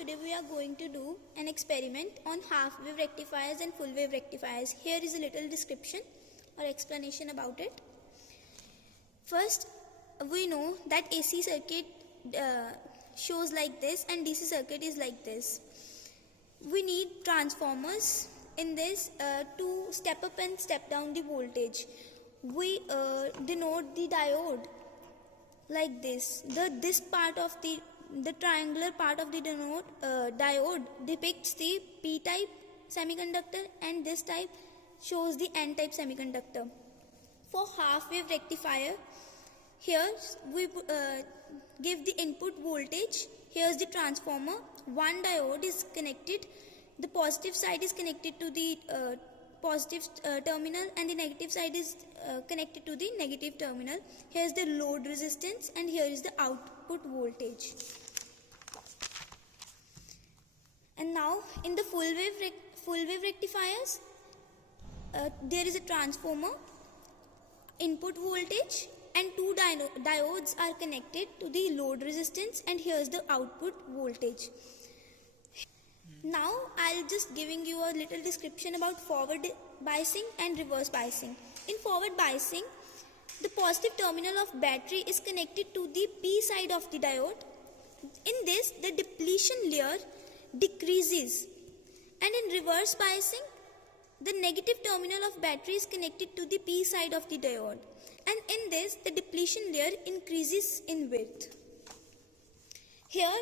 today we are going to do an experiment on half wave rectifiers and full wave rectifiers. Here is a little description or explanation about it. First, we know that AC circuit shows like this and DC circuit is like this. We need transformers in this to step up and step down the voltage. We denote the diode like this. This part of the triangular part of the diode depicts the p-type semiconductor, and this type shows the n-type semiconductor. For half wave rectifier, here we give the input voltage. Here's the transformer. One diode is connected. The positive side is connected to the positive terminal, and the negative side is connected to the negative terminal. Here's the load resistance, and here is the output voltage. And now in the full wave rectifiers, there is a transformer, input voltage, and two diodes are connected to the load resistance, and here's the output voltage. Now I'll just giving you a little description about forward biasing and reverse biasing. In forward biasing, the positive terminal of battery is connected to the P side of the diode. In this, the depletion layer decreases, and in reverse biasing, the negative terminal of battery is connected to the P side of the diode, and in this, the depletion layer increases in width. Here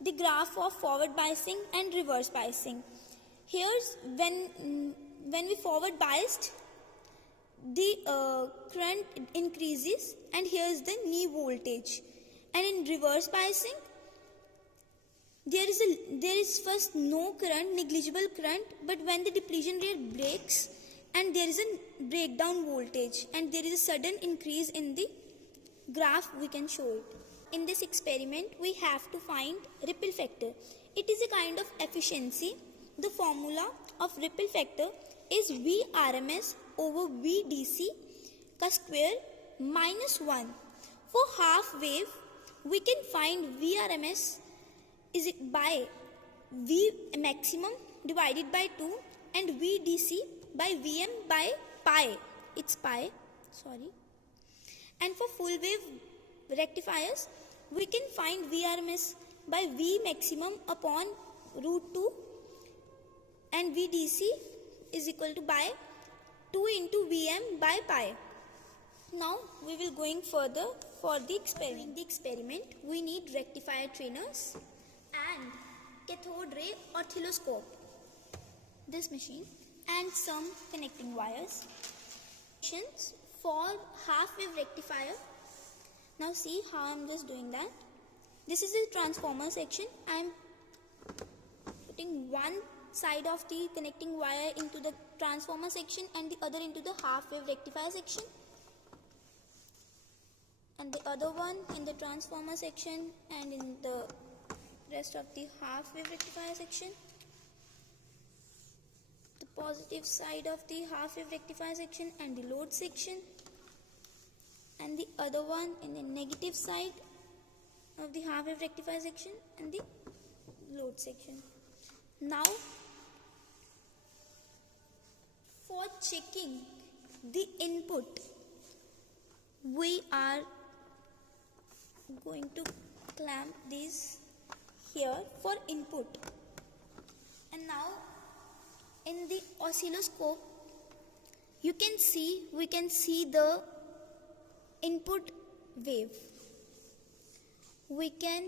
the graph of forward biasing and reverse biasing. Here's when we forward biased, the current increases, and here's the knee voltage. And in reverse biasing, there is first no current, negligible current, but when the depletion layer breaks, and there is a breakdown voltage, and there is a sudden increase in the graph, we can show it. In this experiment, we have to find ripple factor. It is a kind of efficiency. The formula of ripple factor is Vrms over Vdc ka square minus 1. For half wave, we can find Vrms is by V maximum divided by 2 and Vdc by Vm by pi. It's pi, sorry. And for full wave rectifiers, we can find Vrms by V maximum upon root 2, and Vdc is equal to by 2 into Vm by pi. Now we will going further for the experiment. In the experiment, we need rectifier trainers and cathode ray oscilloscope, this machine, and some connecting wires. For half wave rectifier, now see how I am just doing that. This is the transformer section. I am putting one side of the connecting wire into the transformer section and the other into the half wave rectifier section, and the other one in the transformer section and in the rest of the half wave rectifier section. The positive side of the half wave rectifier section and the load section, and the other one in the negative side of the half wave rectifier section and the load section. Now for checking the input, we are going to clamp these here for input. And now in the oscilloscope, we can see the input wave. We can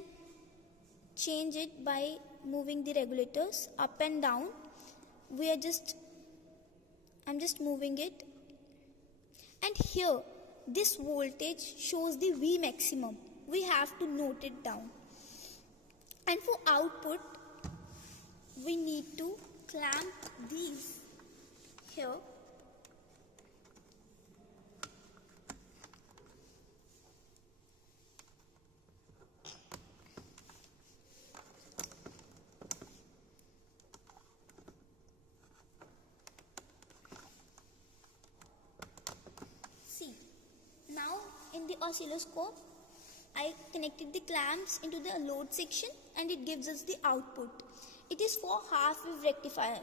change it by moving the regulators up and down. I'm just moving it, and here this voltage shows the V maximum. We have to note it down. And for output, we need to clamp these here. See, now in the oscilloscope, I connected the clamps into the load section and it gives us the output. It is for half wave rectifier,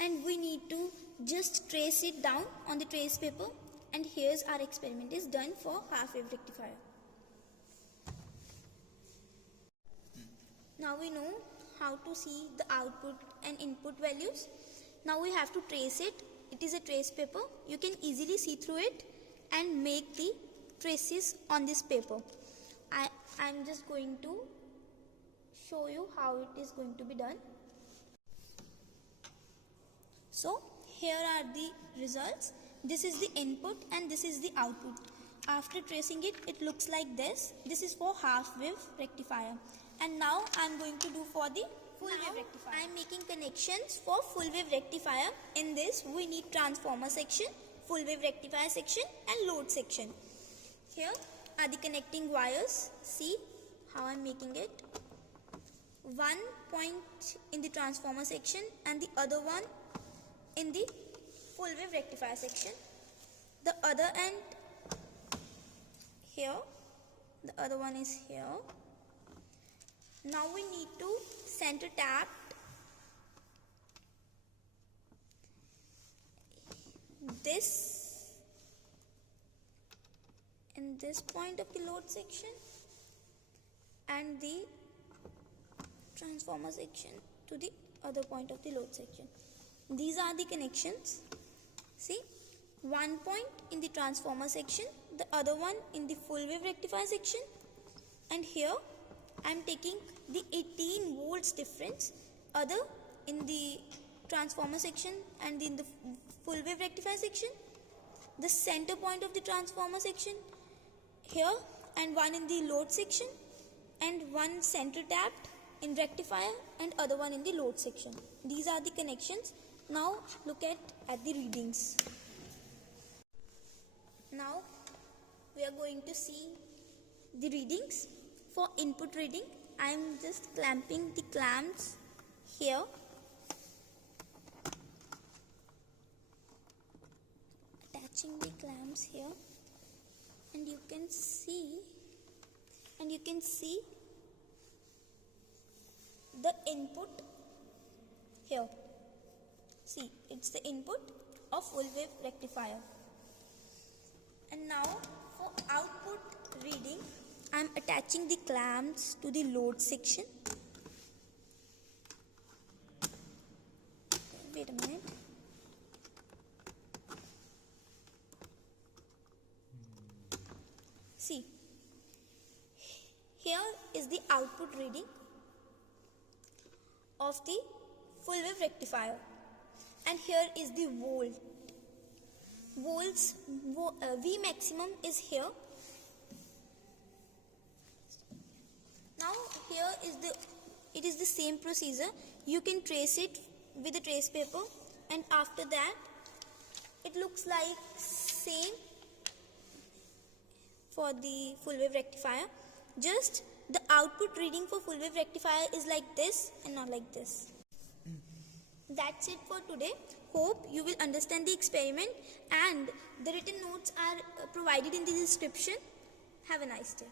and we need to just trace it down on the trace paper, and here's our experiment is done for half wave rectifier. Now we know how to see the output and input values. Now we have to trace it. It is a trace paper. You can easily see through it and make the traces on this paper. I'm just going to show you how it is going to be done. So here are the results. This is the input and this is the output. After tracing it, it looks like this. This is for half wave rectifier. And now I'm going to do for the full wave rectifier. I'm making connections for full wave rectifier. In this we need transformer section, full wave rectifier section and load section. Here are the connecting wires. See how I'm making it. One point in the transformer section and the other one in the full wave rectifier section. The other end here, the other one is here. Now we need to center tap this in this point of the load section and the transformer section to the other point of the load section. These are the connections. See, one point in the transformer section, the other one in the full wave rectifier section, and here I am taking the 18 volts difference, other in the transformer section and in the full wave rectifier section, the center point of the transformer section here, and one in the load section, and one center tapped in rectifier and other one in the load section. These are the connections. Now look at the readings. Now we are going to see the readings. For input reading, I am just clamping the clamps here. Attaching the clamps here, and you can see the input here. See, it's the input of full wave rectifier. And now for output reading, I am attaching the clamps to the load section. Wait a minute. See, here is the output reading of the full wave rectifier, and here is the volt. V maximum is here. Now here is it is the same procedure. You can trace it with a trace paper, and after that it looks like same for the full wave rectifier. Just the output reading for full wave rectifier is like this and not like this. That's it for today. Hope you will understand the experiment, and the written notes are provided in the description. Have a nice day.